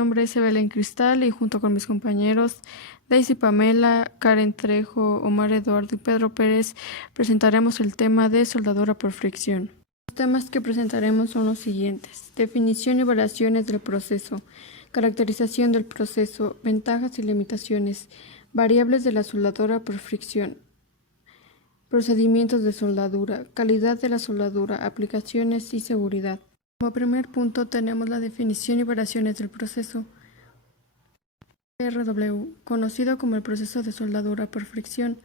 nombre es Evelyn Cristal y junto con mis compañeros Daisy Pamela, Karen Trejo, Omar Eduardo y Pedro Pérez presentaremos el tema de soldadura por fricción. Los temas que presentaremos son los siguientes: definición y variaciones del proceso, caracterización del proceso, ventajas y limitaciones, variables de la soldadura por fricción, procedimientos de soldadura, calidad de la soldadura, aplicaciones y seguridad. Como primer punto tenemos la definición y variaciones del proceso. RW, conocido como el proceso de soldadura por fricción,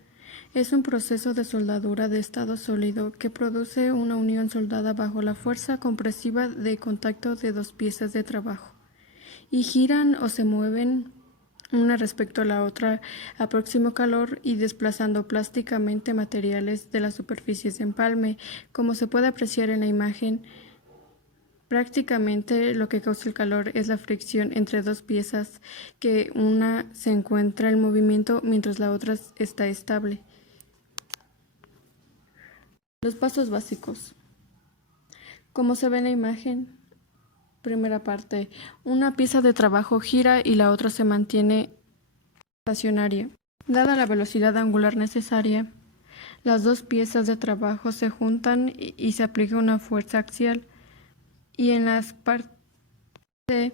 es un proceso de soldadura de estado sólido que produce una unión soldada bajo la fuerza compresiva de contacto de dos piezas de trabajo y giran o se mueven una respecto a la otra a próximo calor y desplazando plásticamente materiales de las superficies de empalme, como se puede apreciar en la imagen. Prácticamente lo que causa el calor es la fricción entre dos piezas, que una se encuentra en movimiento mientras la otra está estable. Los pasos básicos. Como se ve en la imagen, primera parte, una pieza de trabajo gira y la otra se mantiene estacionaria. Dada la velocidad angular necesaria, las dos piezas de trabajo se juntan y se aplica una fuerza axial. Y en las partes de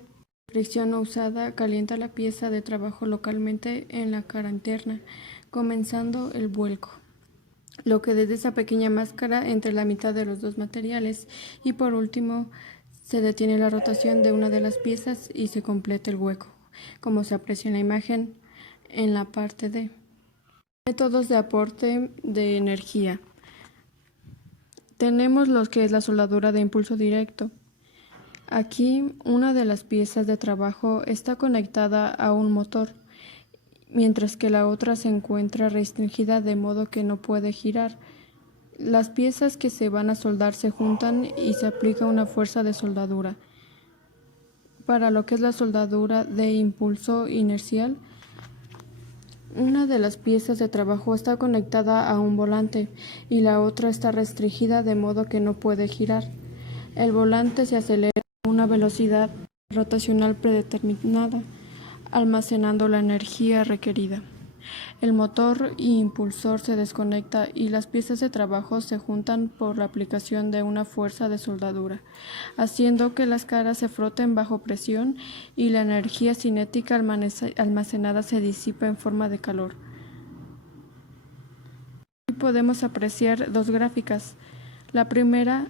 fricción no usada calienta la pieza de trabajo localmente en la cara interna, comenzando el vuelco, lo que desde esa pequeña máscara entre la mitad de los dos materiales, y por último se detiene la rotación de una de las piezas y se completa el hueco, como se aprecia en la imagen en la parte de métodos de aporte de energía. Tenemos lo que es la soldadura de impulso directo. Aquí una de las piezas de trabajo está conectada a un motor, mientras que la otra se encuentra restringida de modo que no puede girar. Las piezas que se van a soldar se juntan y se aplica una fuerza de soldadura. Para lo que es la soldadura de impulso inercial, una de las piezas de trabajo está conectada a un volante y la otra está restringida de modo que no puede girar. El volante se acelera a una velocidad rotacional predeterminada, almacenando la energía requerida. El motor y impulsor se desconecta y las piezas de trabajo se juntan por la aplicación de una fuerza de soldadura, haciendo que las caras se froten bajo presión y la energía cinética almacenada se disipa en forma de calor. Aquí podemos apreciar dos gráficas. La primera,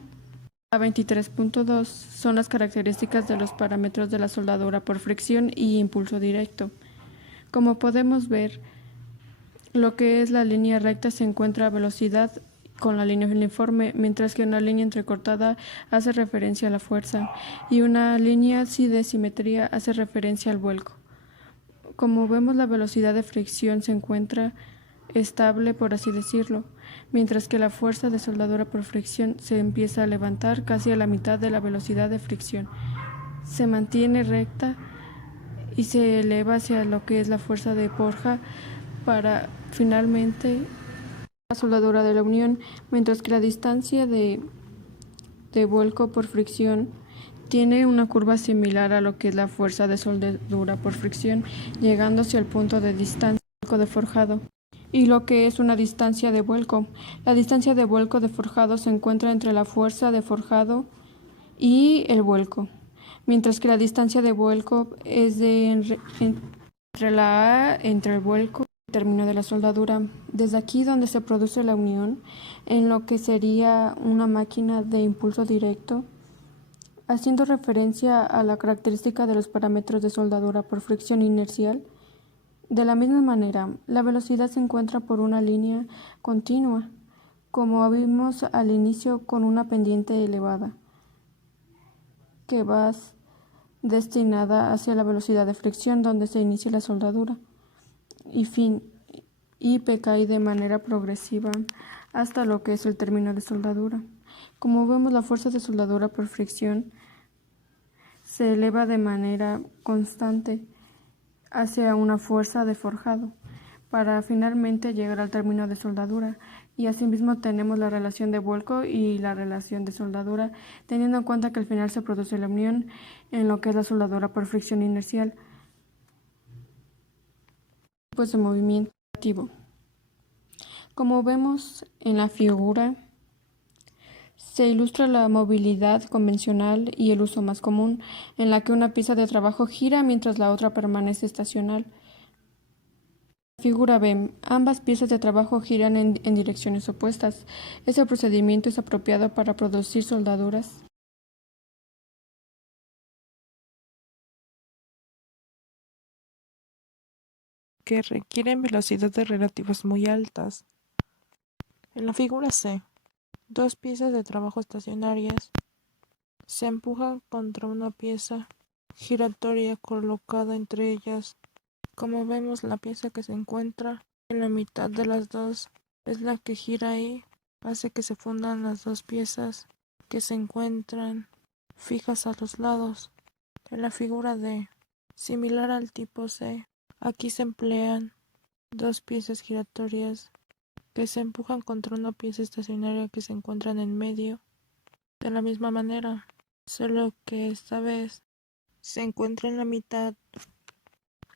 la 23.2, son las características de los parámetros de la soldadura por fricción y impulso directo. Como podemos ver, lo que es la línea recta se encuentra a velocidad con la línea uniforme, mientras que una línea entrecortada hace referencia a la fuerza y una línea de simetría hace referencia al vuelco. Como vemos, la velocidad de fricción se encuentra estable, por así decirlo, mientras que la fuerza de soldadura por fricción se empieza a levantar casi a la mitad de la velocidad de fricción. Se mantiene recta y se eleva hacia lo que es la fuerza de forja para finalmente la soldadura de la unión, mientras que la distancia de vuelco por fricción tiene una curva similar a lo que es la fuerza de soldadura por fricción, llegando hacia el punto de distancia de forjado. Y lo que es una distancia de vuelco. La distancia de vuelco de forjado se encuentra entre la fuerza de forjado y el vuelco, mientras que la distancia de vuelco es entre la A, entre el vuelco y el término de la soldadura. Desde aquí donde se produce la unión, en lo que sería una máquina de impulso directo, haciendo referencia a la característica de los parámetros de soldadura por fricción inercial. De la misma manera, la velocidad se encuentra por una línea continua, como vimos al inicio, con una pendiente elevada, que va destinada hacia la velocidad de fricción donde se inicia la soldadura, y cae de manera progresiva hasta lo que es el término de soldadura. Como vemos, la fuerza de soldadura por fricción se eleva de manera constante hacia una fuerza de forjado, para finalmente llegar al término de soldadura, Y asimismo tenemos la relación de vuelco y la relación de soldadura, teniendo en cuenta que al final se produce la unión en lo que es la soldadura por fricción inercial, pues de movimiento activo. Como vemos en la figura, se ilustra la movilidad convencional y el uso más común, en la que una pieza de trabajo gira mientras la otra permanece estacional. Figura B. Ambas piezas de trabajo giran en direcciones opuestas. Este procedimiento es apropiado para producir soldaduras que requieren velocidades relativas muy altas. En la figura C, dos piezas de trabajo estacionarias se empujan contra una pieza giratoria colocada entre ellas. Como vemos, la pieza que se encuentra en la mitad de las dos es la que gira y hace que se fundan las dos piezas que se encuentran fijas a los lados. En la figura D, similar al tipo C, aquí se emplean dos piezas giratorias que se empujan contra una pieza estacionaria que se encuentra en medio. De la misma manera, solo que esta vez se encuentra en la mitad,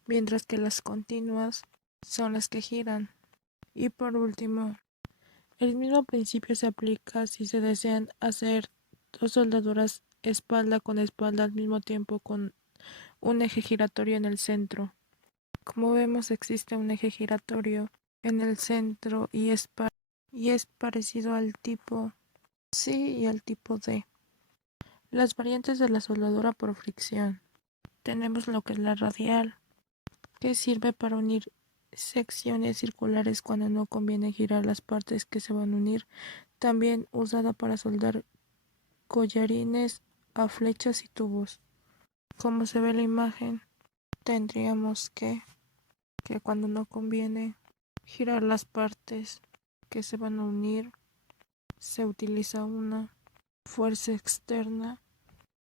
mientras que las continuas son las que giran. Y por último, el mismo principio se aplica si se desean hacer dos soldaduras espalda con espalda al mismo tiempo con un eje giratorio en el centro. Como vemos, existe un eje giratorio en el centro y es parecido al tipo C y al tipo D. Las variantes de la soldadura por fricción. Tenemos lo que es la radial, que sirve para unir secciones circulares cuando no conviene girar las partes que se van a unir. También usada para soldar collarines a flechas y tubos. Como se ve en la imagen, tendríamos que cuando no conviene girar las partes que se van a unir, se utiliza una fuerza externa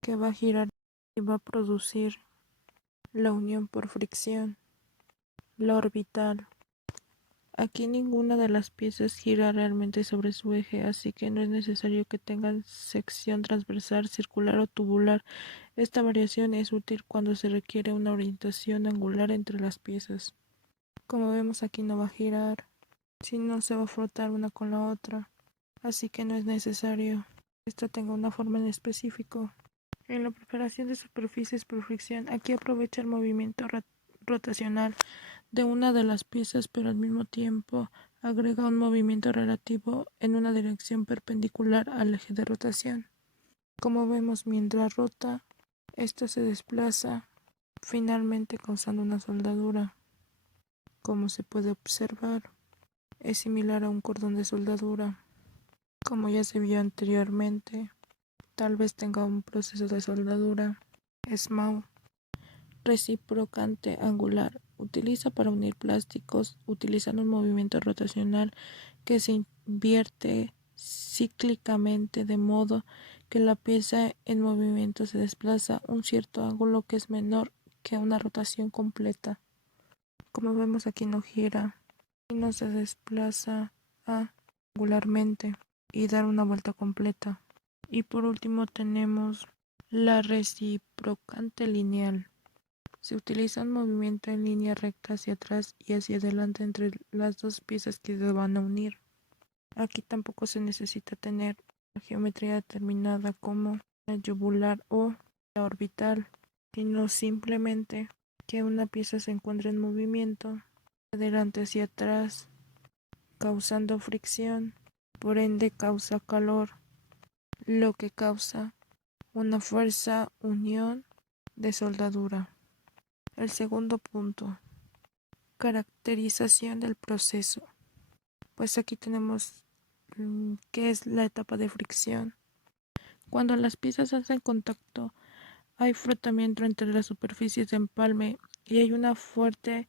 que va a girar y va a producir la unión por fricción. La orbital. Aquí ninguna de las piezas gira realmente sobre su eje, así que no es necesario que tengan sección transversal, circular o tubular. Esta variación es útil cuando se requiere una orientación angular entre las piezas. Como vemos, aquí no va a girar, sino se va a frotar una con la otra, así que no es necesario que esta tenga una forma en específico. En la preparación de superficies por fricción, aquí aprovecha el movimiento rotacional de una de las piezas, pero al mismo tiempo agrega un movimiento relativo en una dirección perpendicular al eje de rotación. Como vemos, mientras rota, esta se desplaza, finalmente causando una soldadura. Como se puede observar, es similar a un cordón de soldadura. Como ya se vio anteriormente, tal vez tenga un proceso de soldadura SMAU. Reciprocante angular. Utiliza para unir plásticos utilizando un movimiento rotacional que se invierte cíclicamente de modo que la pieza en movimiento se desplaza un cierto ángulo que es menor que una rotación completa. Como vemos, aquí no gira y no se desplaza angularmente y dar una vuelta completa. Y por último tenemos la reciprocante lineal. Se utiliza un movimiento en línea recta hacia atrás y hacia adelante entre las dos piezas que se van a unir. Aquí tampoco se necesita tener la geometría determinada como la yugular o la orbital, sino simplemente que una pieza se encuentre en movimiento de adelante hacia atrás, causando fricción, por ende causa calor, lo que causa una fuerza unión de soldadura. El segundo punto, caracterización del proceso. Pues aquí tenemos qué es la etapa de fricción. Cuando las piezas hacen contacto, hay frotamiento entre las superficies de empalme y hay una fuerte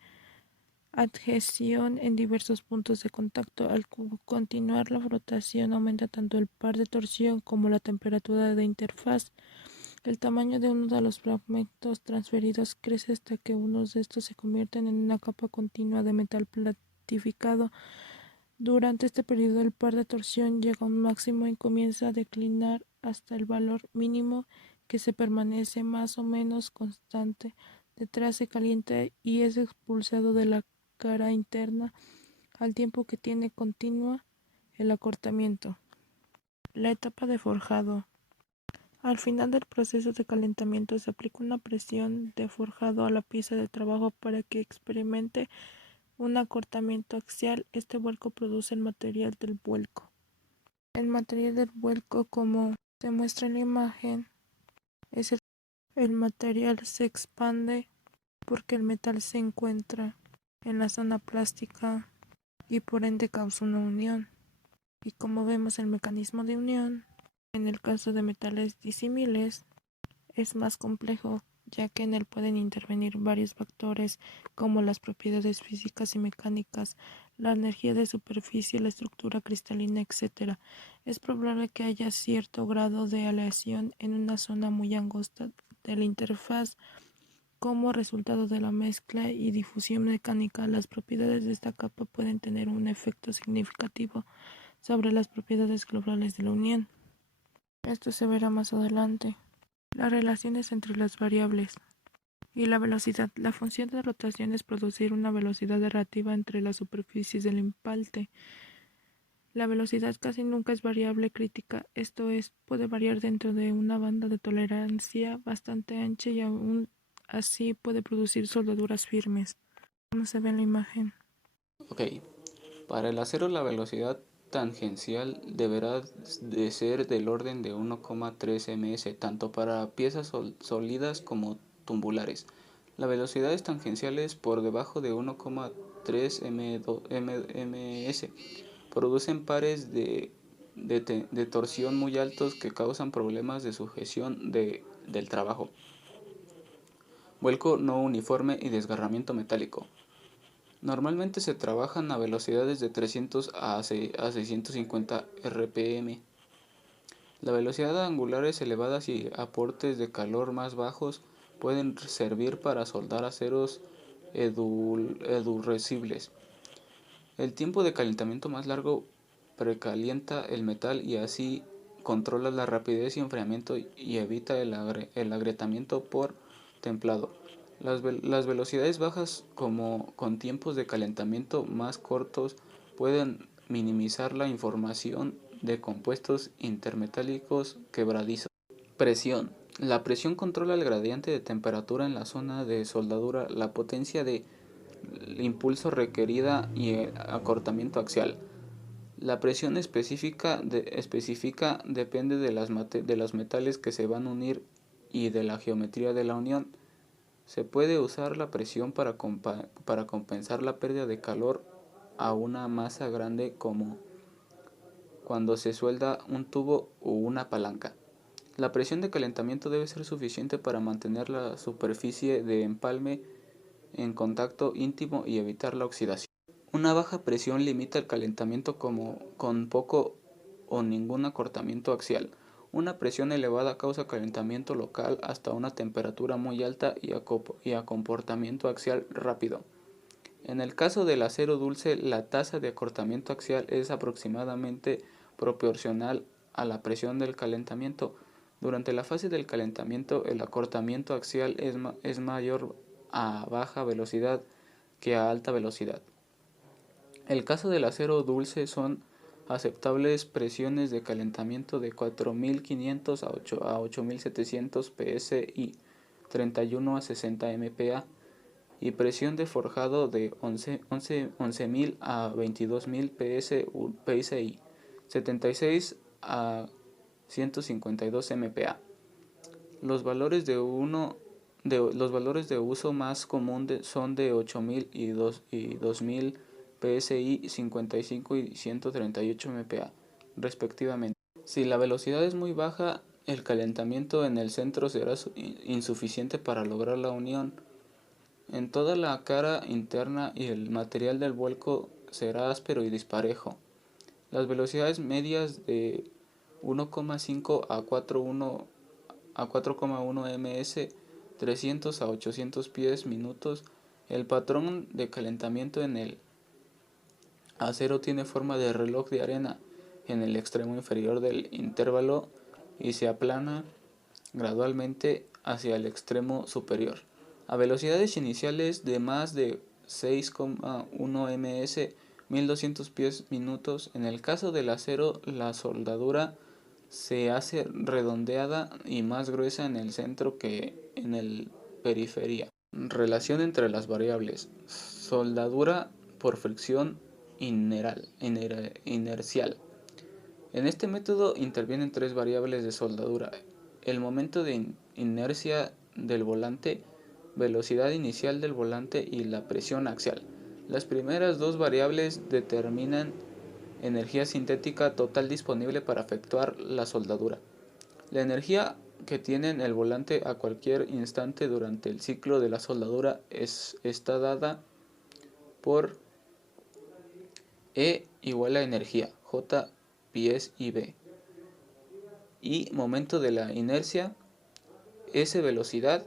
adhesión en diversos puntos de contacto. Al continuar la frotación aumenta tanto el par de torsión como la temperatura de interfaz. El tamaño de uno de los fragmentos transferidos crece hasta que unos de estos se convierten en una capa continua de metal platificado Durante este periodo el par de torsión llega a un máximo y comienza a declinar hasta el valor mínimo, que se permanece más o menos constante. Detrás se calienta y es expulsado de la cara interna al tiempo que tiene continua el acortamiento. La etapa de forjado. Al final del proceso de calentamiento se aplica una presión de forjado a la pieza de trabajo para que experimente un acortamiento axial. Este vuelco produce el material del vuelco. El material del vuelco, como se muestra en la imagen, es el material se expande porque el metal se encuentra en la zona plástica y por ende causa una unión. Y como vemos, el mecanismo de unión en el caso de metales disímiles es más complejo, ya que en él pueden intervenir varios factores como las propiedades físicas y mecánicas, la energía de superficie, la estructura cristalina, etc. Es probable que haya cierto grado de aleación en una zona muy angosta de la interfaz. Como resultado de la mezcla y difusión mecánica, las propiedades de esta capa pueden tener un efecto significativo sobre las propiedades globales de la unión. Esto se verá más adelante. Las relaciones entre las variables y la velocidad. La función de rotación es producir una velocidad relativa entre las superficies del empalte. La velocidad casi nunca es variable crítica, esto es, puede variar dentro de una banda de tolerancia bastante ancha y aún así puede producir soldaduras firmes, como se ve en la imagen. Ok, para el acero la velocidad tangencial deberá de ser del orden de 1,3 ms, tanto para piezas sólidas como tubulares. Las velocidades tangenciales por debajo de 1,3 ms producen pares de torsión muy altos que causan problemas de sujeción del trabajo, vuelco no uniforme y desgarramiento metálico. Normalmente se trabajan a velocidades de 300 a 650 rpm. La velocidad angulares elevadas y aportes de calor más bajos pueden servir para soldar aceros endurecibles. El tiempo de calentamiento más largo precalienta el metal y así controla la rapidez y enfriamiento y evita el agrietamiento por templado. Las velocidades bajas con tiempos de calentamiento más cortos pueden minimizar la información de compuestos intermetálicos quebradizos. Presión. La presión controla el gradiente de temperatura en la zona de soldadura, la potencia de impulso requerida y el acortamiento axial. La presión específica depende de los metales que se van a unir y de la geometría de la unión. Se puede usar la presión para compensar la pérdida de calor a una masa grande, como cuando se suelda un tubo o una palanca. La presión de calentamiento debe ser suficiente para mantener la superficie de empalme en contacto íntimo y evitar la oxidación. Una baja presión limita el calentamiento con poco o ningún acortamiento axial. Una presión elevada causa calentamiento local hasta una temperatura muy alta y a comportamiento axial rápido. En el caso del acero dulce, la tasa de acortamiento axial es aproximadamente proporcional a la presión del calentamiento. Durante la fase del calentamiento, el acortamiento axial es mayor a baja velocidad que a alta velocidad. El caso del acero dulce son aceptables presiones de calentamiento de 4500 a 8700 psi, 31 a 60 mpa, y presión de forjado de 11.000 a 22.000 psi, 76 a 152 mpa. Los valores de uso más común son de 8000 y 2000 psi, 55 y 138 mpa, respectivamente. Si la velocidad es muy baja, el calentamiento en el centro será insuficiente para lograr la unión en toda la cara interna y el material del vuelco será áspero y disparejo. Las velocidades medias de 1,5 a 4,1 ms, 300 a 800 pies minutos. El patrón de calentamiento en el acero tiene forma de reloj de arena en el extremo inferior del intervalo y se aplana gradualmente hacia el extremo superior. A velocidades iniciales de más de 6,1 ms, 1200 pies minutos. En el caso del acero, la soldadura se hace redondeada y más gruesa en el centro que en el periferia. Relación entre las variables. Soldadura por fricción inercial. En este método intervienen tres variables de soldadura: el momento de inercia del volante, velocidad inicial del volante y la presión axial. Las primeras dos variables determinan energía sintética total disponible para efectuar la soldadura. La energía que tiene el volante a cualquier instante durante el ciclo de la soldadura está dada por E igual a energía, J, pies y B. Y momento de la inercia, S velocidad,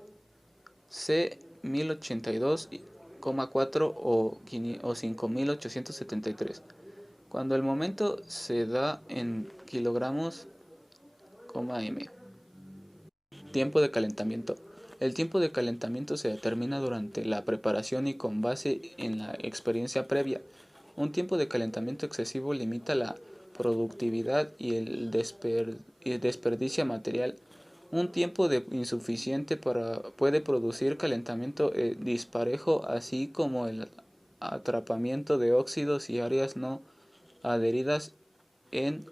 C 1082,4 o 5873. Cuando el momento se da en kilogramos, m. Tiempo de calentamiento. El tiempo de calentamiento se determina durante la preparación y con base en la experiencia previa. Un tiempo de calentamiento excesivo limita la productividad y el desperdicia material. Un tiempo insuficiente puede producir calentamiento disparejo, así como el atrapamiento de óxidos y áreas no adheridas en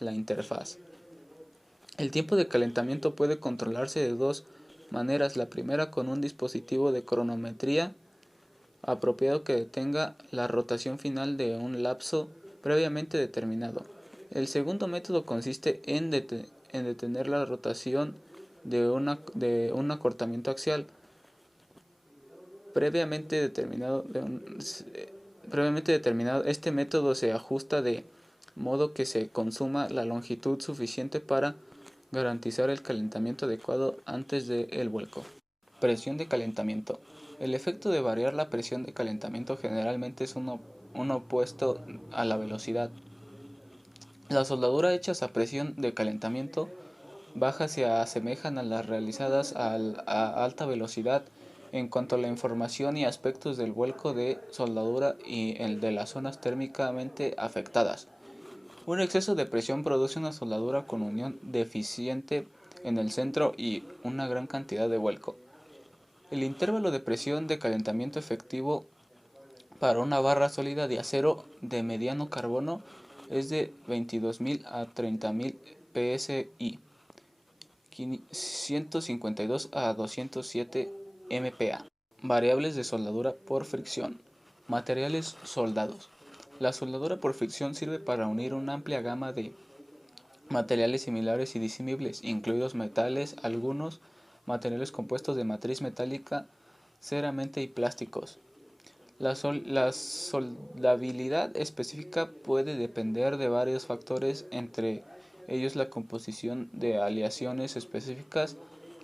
la interfaz. El tiempo de calentamiento puede controlarse de dos maneras. La primera, con un dispositivo de cronometría apropiado que detenga la rotación final de un lapso previamente determinado. El segundo método consiste en detener la rotación de un acortamiento axial previamente determinado. Este método se ajusta de modo que se consuma la longitud suficiente para garantizar el calentamiento adecuado antes del vuelco. Presión de calentamiento. El efecto de variar la presión de calentamiento generalmente es uno opuesto a la velocidad. Las soldaduras hechas a presión de calentamiento baja se asemejan a las realizadas a alta velocidad en cuanto a la información y aspectos del vuelco de soldadura y el de las zonas térmicamente afectadas. Un exceso de presión produce una soldadura con unión deficiente en el centro y una gran cantidad de vuelco. El intervalo de presión de calentamiento efectivo para una barra sólida de acero de mediano carbono es de 22.000 a 30.000 psi, 152 a 207 MPa. Variables de soldadura por fricción. Materiales soldados. La soldadura por fricción sirve para unir una amplia gama de materiales similares y disimibles, incluidos metales, algunos materiales compuestos de matriz metálica, cerámica y plásticos. La soldabilidad específica puede depender de varios factores, entre ellos la composición de aleaciones específicas,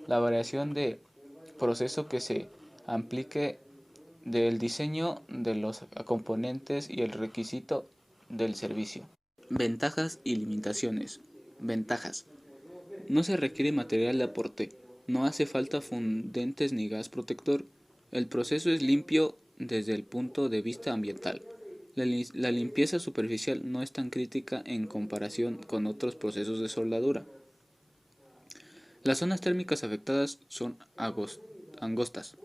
la variación de proceso que se aplique, del diseño de los componentes y el requisito del servicio. Ventajas y limitaciones. Ventajas. No se requiere material de aporte, no hace falta fundentes ni gas protector. El proceso es limpio desde el punto de vista ambiental. La limpieza superficial no es tan crítica en comparación con otros procesos de soldadura. Las zonas térmicas afectadas son angostas.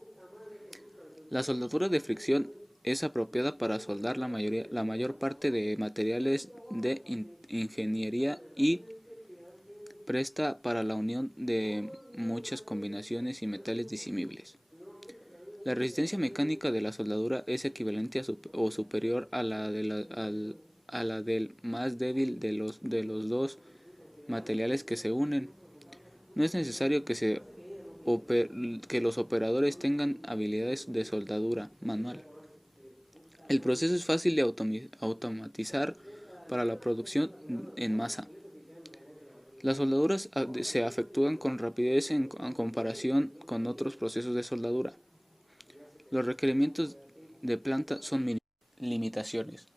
La soldadura de fricción es apropiada para soldar la mayor parte de materiales de ingeniería y presta para la unión de muchas combinaciones y metales disimibles. La resistencia mecánica de la soldadura es equivalente o superior a la del más débil de los dos materiales que se unen. No es necesario que los operadores tengan habilidades de soldadura manual. El proceso es fácil de automatizar para la producción en masa. Las soldaduras se efectúan con rapidez en comparación con otros procesos de soldadura. Los requerimientos de planta son mínimos. Limitaciones.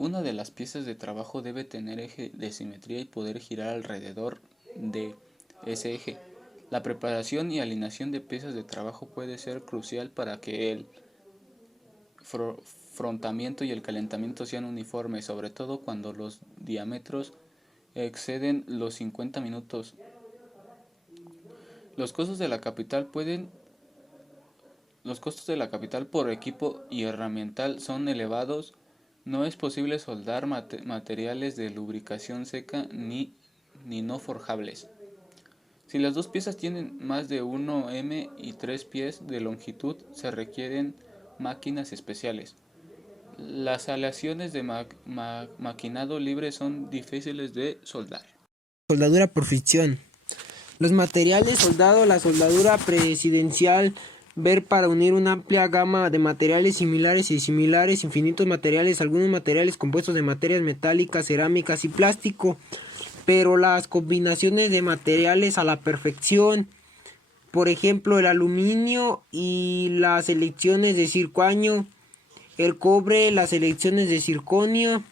Una de las piezas de trabajo debe tener eje de simetría y poder girar alrededor de ese eje. La preparación y alineación de piezas de trabajo puede ser crucial para que el frotamiento y el calentamiento sean uniformes, sobre todo cuando los diámetros exceden los 50 minutos. Los costos de la capital por equipo y herramiental son elevados. No es posible soldar materiales de lubricación seca ni no forjables. Si las dos piezas tienen más de 1 m y 3 pies de longitud, se requieren máquinas especiales. Las aleaciones de maquinado libre son difíciles de soldar. Soldadura por fricción. Los materiales soldado, la soldadura presidencial, ver para unir una amplia gama de materiales similares y similares, infinitos materiales, algunos materiales compuestos de materias metálicas, cerámicas y plástico, pero las combinaciones de materiales a la perfección, por ejemplo el aluminio y las selecciones de circonio, el cobre, las selecciones de circonio,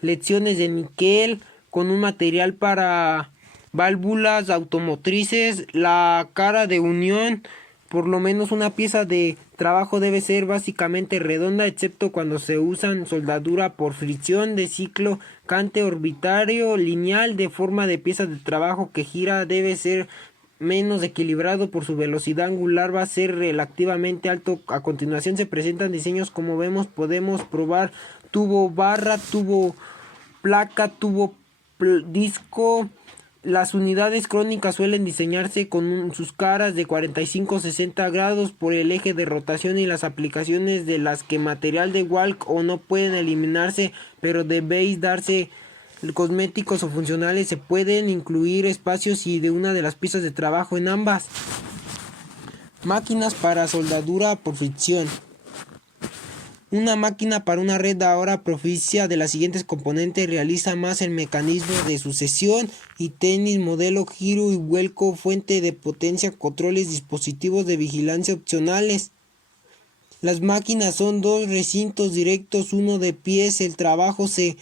lecciones de níquel con un material para válvulas automotrices, la cara de unión. Por lo menos una pieza de trabajo debe ser básicamente redonda, excepto cuando se usan soldadura por fricción de ciclo, cante orbitario, lineal, de forma de pieza de trabajo que gira debe ser menos equilibrado por su velocidad angular, va a ser relativamente alto. A continuación se presentan diseños como vemos, podemos probar tubo barra, tubo placa, tubo disco. Las unidades crónicas suelen diseñarse con sus caras de 45-60 grados por el eje de rotación y las aplicaciones de las que material de walk o no pueden eliminarse, pero debéis darse cosméticos o funcionales. Se pueden incluir espacios y de una de las piezas de trabajo en ambas. Máquinas para soldadura por fricción. Una máquina para una red ahora propicia de las siguientes componentes: realiza más el mecanismo de sucesión y tenis, modelo, giro y vuelco, fuente de potencia, controles, dispositivos de vigilancia opcionales. Las máquinas son dos recintos directos, uno de pies. El trabajo se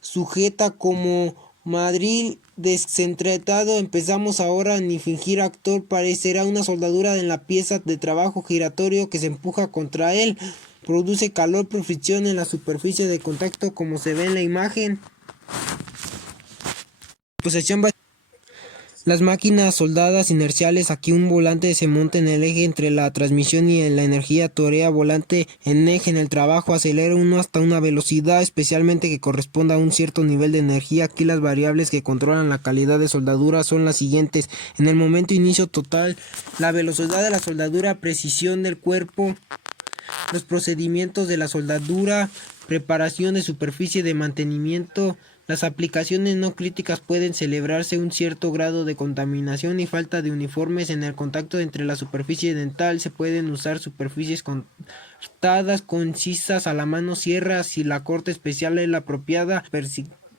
sujeta como mandril descentrado. Empezamos ahora, ni fingir actor, parecerá una soldadura en la pieza de trabajo giratorio que se empuja contra él. Produce calor por fricción en la superficie de contacto, como se ve en la imagen. Las máquinas soldadas inerciales. Aquí un volante se monta en el eje entre la transmisión y la energía torea volante en eje. En el trabajo acelera uno hasta una velocidad especialmente que corresponda a un cierto nivel de energía. Aquí las variables que controlan la calidad de soldadura son las siguientes: en el momento inicio total, la velocidad de la soldadura, precisión del cuerpo, los procedimientos de la soldadura, preparación de superficie de mantenimiento. Las aplicaciones no críticas pueden celebrarse un cierto grado de contaminación y falta de uniformes en el contacto entre la superficie dental. Se pueden usar superficies cortadas, concisas a la mano sierra si la corte especial es la apropiada.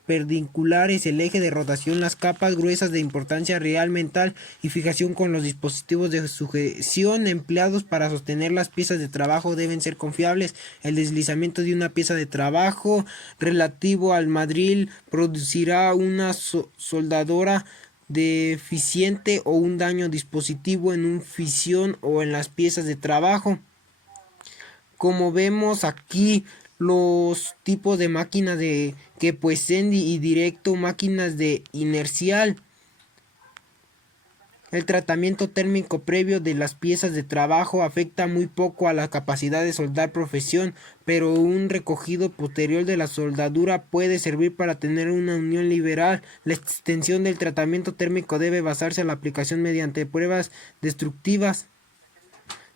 Perpendiculares, el eje de rotación, las capas gruesas de importancia real, mental y fijación con los dispositivos de sujeción empleados para sostener las piezas de trabajo deben ser confiables. El deslizamiento de una pieza de trabajo relativo al mandril producirá una soldadura deficiente o un daño dispositivo en una fisión o en las piezas de trabajo. Como vemos aquí, los tipos de máquinas que poseen y directo, máquinas de inercial. El tratamiento térmico previo de las piezas de trabajo afecta muy poco a la capacidad de soldar profesión, pero un recogido posterior de la soldadura puede servir para tener una unión liberal. La extensión del tratamiento térmico debe basarse en la aplicación mediante pruebas destructivas.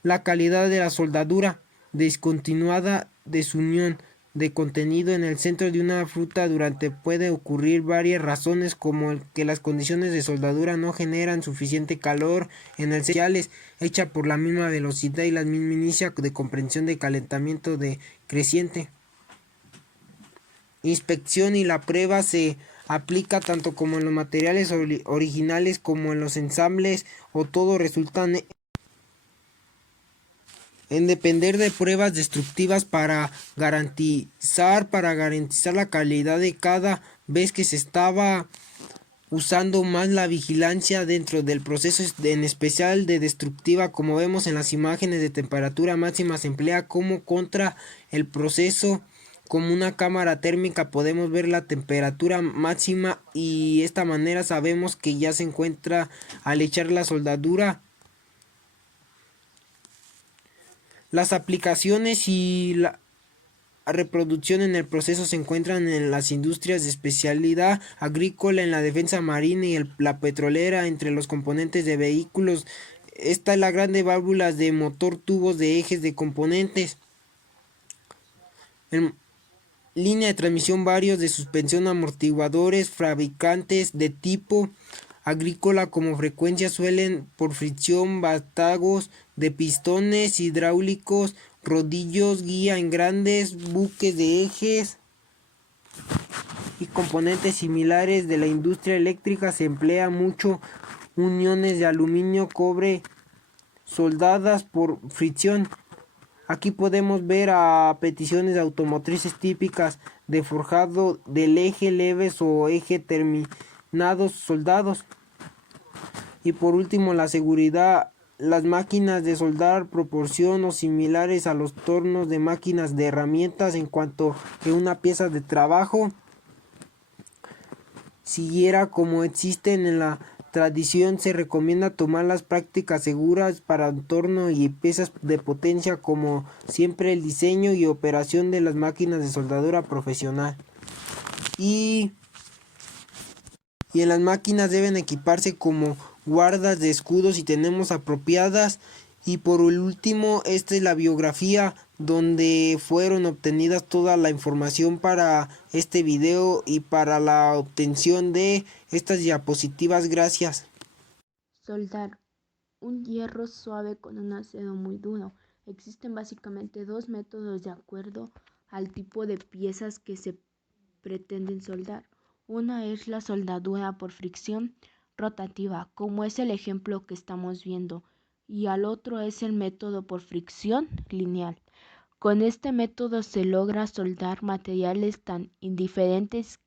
La calidad de la soldadura discontinuada, desunión de contenido en el centro de una fruta durante puede ocurrir varias razones, como que las condiciones de soldadura no generan suficiente calor en el centro, hecha por la misma velocidad y la misma inicia de comprensión de calentamiento de creciente. Inspección y la prueba se aplica tanto como en los materiales originales como en los ensambles o todo resultan en depender de pruebas destructivas para garantizar la calidad de cada vez que se estaba usando más la vigilancia dentro del proceso, en especial de destructiva. Como vemos en las imágenes, de temperatura máxima se emplea como contra el proceso. Como una cámara térmica podemos ver la temperatura máxima y de esta manera sabemos que ya se encuentra al echar la soldadura. Las aplicaciones y la reproducción en el proceso se encuentran en las industrias de especialidad agrícola, en la defensa marina y la petrolera, entre los componentes de vehículos. Esta es la grande válvulas de motor, tubos de ejes de componentes. En línea de transmisión, varios de suspensión, amortiguadores, fabricantes de tipo agrícola como frecuencia suelen por fricción, vástagos de pistones hidráulicos, rodillos, guía en grandes buques de ejes y componentes similares. De la industria eléctrica se emplea mucho uniones de aluminio, cobre soldadas por fricción. Aquí podemos ver a peticiones automotrices típicas de forjado del eje, leves o eje terminados soldados. Y por último, la seguridad. Las máquinas de soldar proporción o similares a los tornos de máquinas de herramientas, en cuanto que una pieza de trabajo siguiera como existen en la tradición, se recomienda tomar las prácticas seguras para el torno y piezas de potencia, como siempre el diseño y operación de las máquinas de soldadura profesional. Y en las máquinas deben equiparse como guardas de escudos si tenemos apropiadas. Y por último, esta es la biografía donde fueron obtenidas toda la información para este video y para la obtención de estas diapositivas. Gracias. Soldar un hierro suave con un acero muy duro. Existen básicamente dos métodos de acuerdo al tipo de piezas que se pretenden soldar. Una es la soldadura por fricción rotativa, como es el ejemplo que estamos viendo, y al otro es el método por fricción lineal. Con este método se logra soldar materiales tan indiferentes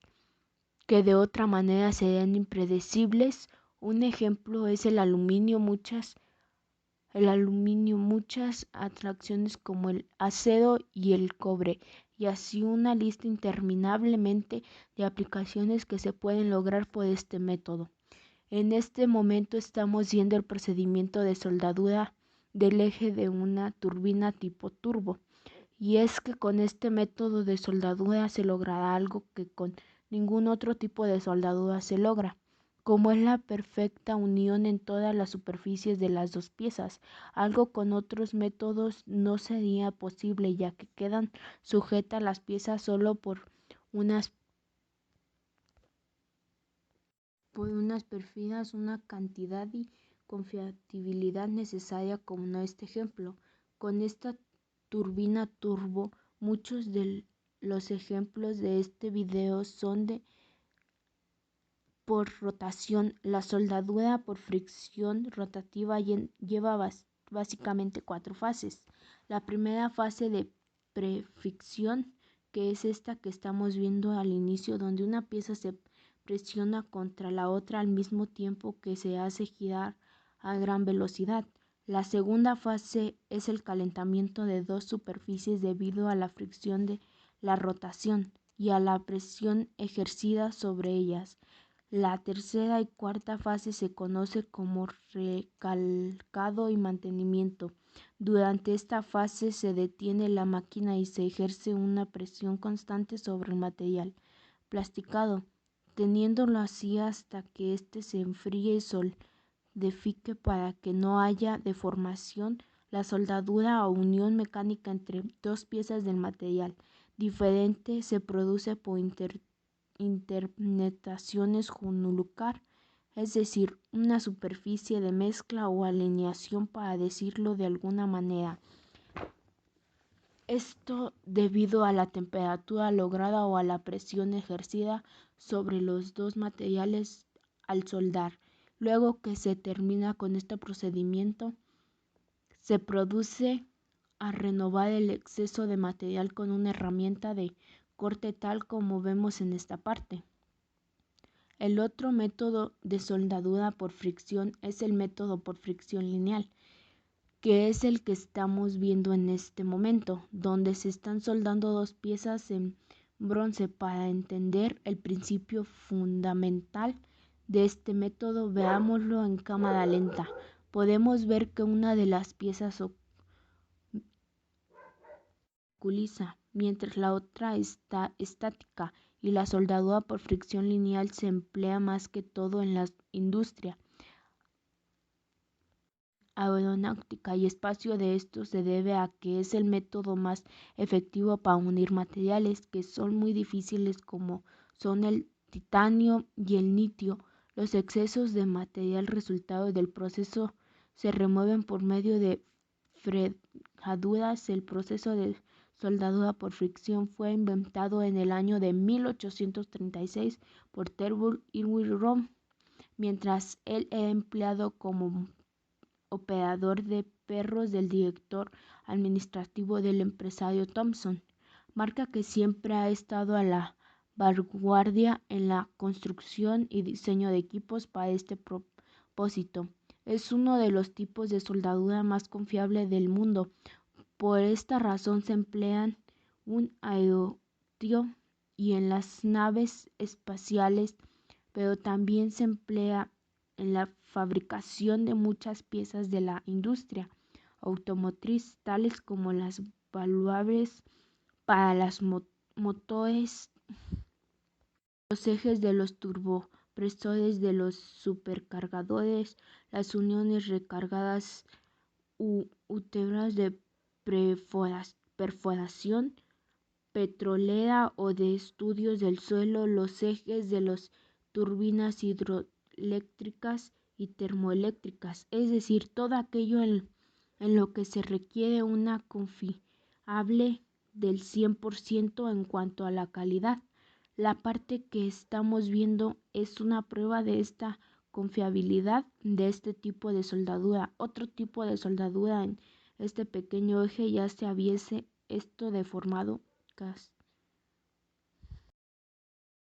que de otra manera serían impredecibles. Un ejemplo es el aluminio, muchas atracciones como el acero y el cobre, y así una lista interminablemente de aplicaciones que se pueden lograr por este método. En este momento estamos viendo el procedimiento de soldadura del eje de una turbina tipo turbo, y es que con este método de soldadura se logrará algo que con ningún otro tipo de soldadura se logra, como es la perfecta unión en todas las superficies de las dos piezas. Algo con otros métodos no sería posible, ya que quedan sujetas las piezas solo por unas perfilas, una cantidad y confiabilidad necesaria, como en este ejemplo. Con esta turbina turbo, muchos de los ejemplos de este video son por rotación. La soldadura por fricción rotativa lleva básicamente 4 fases. La primera fase de prefricción, que es esta que estamos viendo al inicio, donde una pieza se presiona contra la otra al mismo tiempo que se hace girar a gran velocidad. La segunda fase es el calentamiento de dos superficies debido a la fricción de la rotación y a la presión ejercida sobre ellas. La tercera y cuarta fase se conoce como recalcado y mantenimiento. Durante esta fase se detiene la máquina y se ejerce una presión constante sobre el material plasticado, teniéndolo así hasta que éste se enfríe y solidifique para que no haya deformación. La soldadura o unión mecánica entre dos piezas del material diferente se produce por interpenetraciones junular, es decir, una superficie de mezcla o alineación, para decirlo de alguna manera. Esto debido a la temperatura lograda o a la presión ejercida sobre los dos materiales al soldar. Luego que se termina con este procedimiento, se produce a renovar el exceso de material con una herramienta de corte tal como vemos en esta parte. El otro método de soldadura por fricción es el método por fricción lineal, que es el que estamos viendo en este momento, donde se están soldando dos piezas en bronce. Para entender el principio fundamental de este método, veámoslo en cámara lenta. Podemos ver que una de las piezas oculiza, mientras la otra está estática, y la soldadura por fricción lineal se emplea más que todo en la industria aeronáutica y espacio. De esto se debe a que es el método más efectivo para unir materiales que son muy difíciles, como son el titanio y el litio. Los excesos de material resultado del proceso se remueven por medio de fregaduras. El proceso de soldadura por fricción fue inventado en el año de 1836 por Theodore Irwin Roth, mientras él era empleado como operador de perros del director administrativo del empresario Thomson, marca que siempre ha estado a la vanguardia en la construcción y diseño de equipos para este propósito. Es uno de los tipos de soldadura más confiable del mundo. Por esta razón se emplea un aerotio y en las naves espaciales, pero también se emplea en la fabricación de muchas piezas de la industria automotriz, tales como las válvulas para los motores, los ejes de los turbopresores de los supercargadores, las uniones recargadas úteras de perforación petrolera o de estudios del suelo, los ejes de las turbinas hidroeléctricas y termoeléctricas, es decir, todo aquello en lo que se requiere una confiable del 100% en cuanto a la calidad. La parte que estamos viendo es una prueba de esta confiabilidad de este tipo de soldadura. Otro tipo de soldadura en este pequeño eje ya se hubiese esto deformado